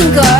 think I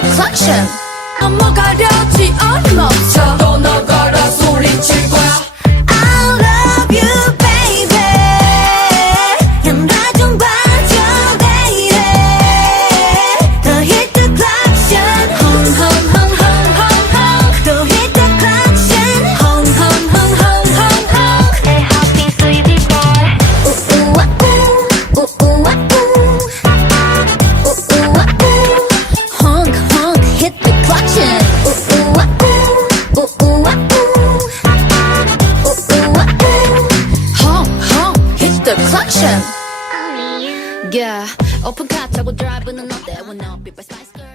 的 collection。我莫该了解，我莫。the clutching. Yeah, 오픈 카 타고 드라이브는 어때? Wanna be by Spice Girl.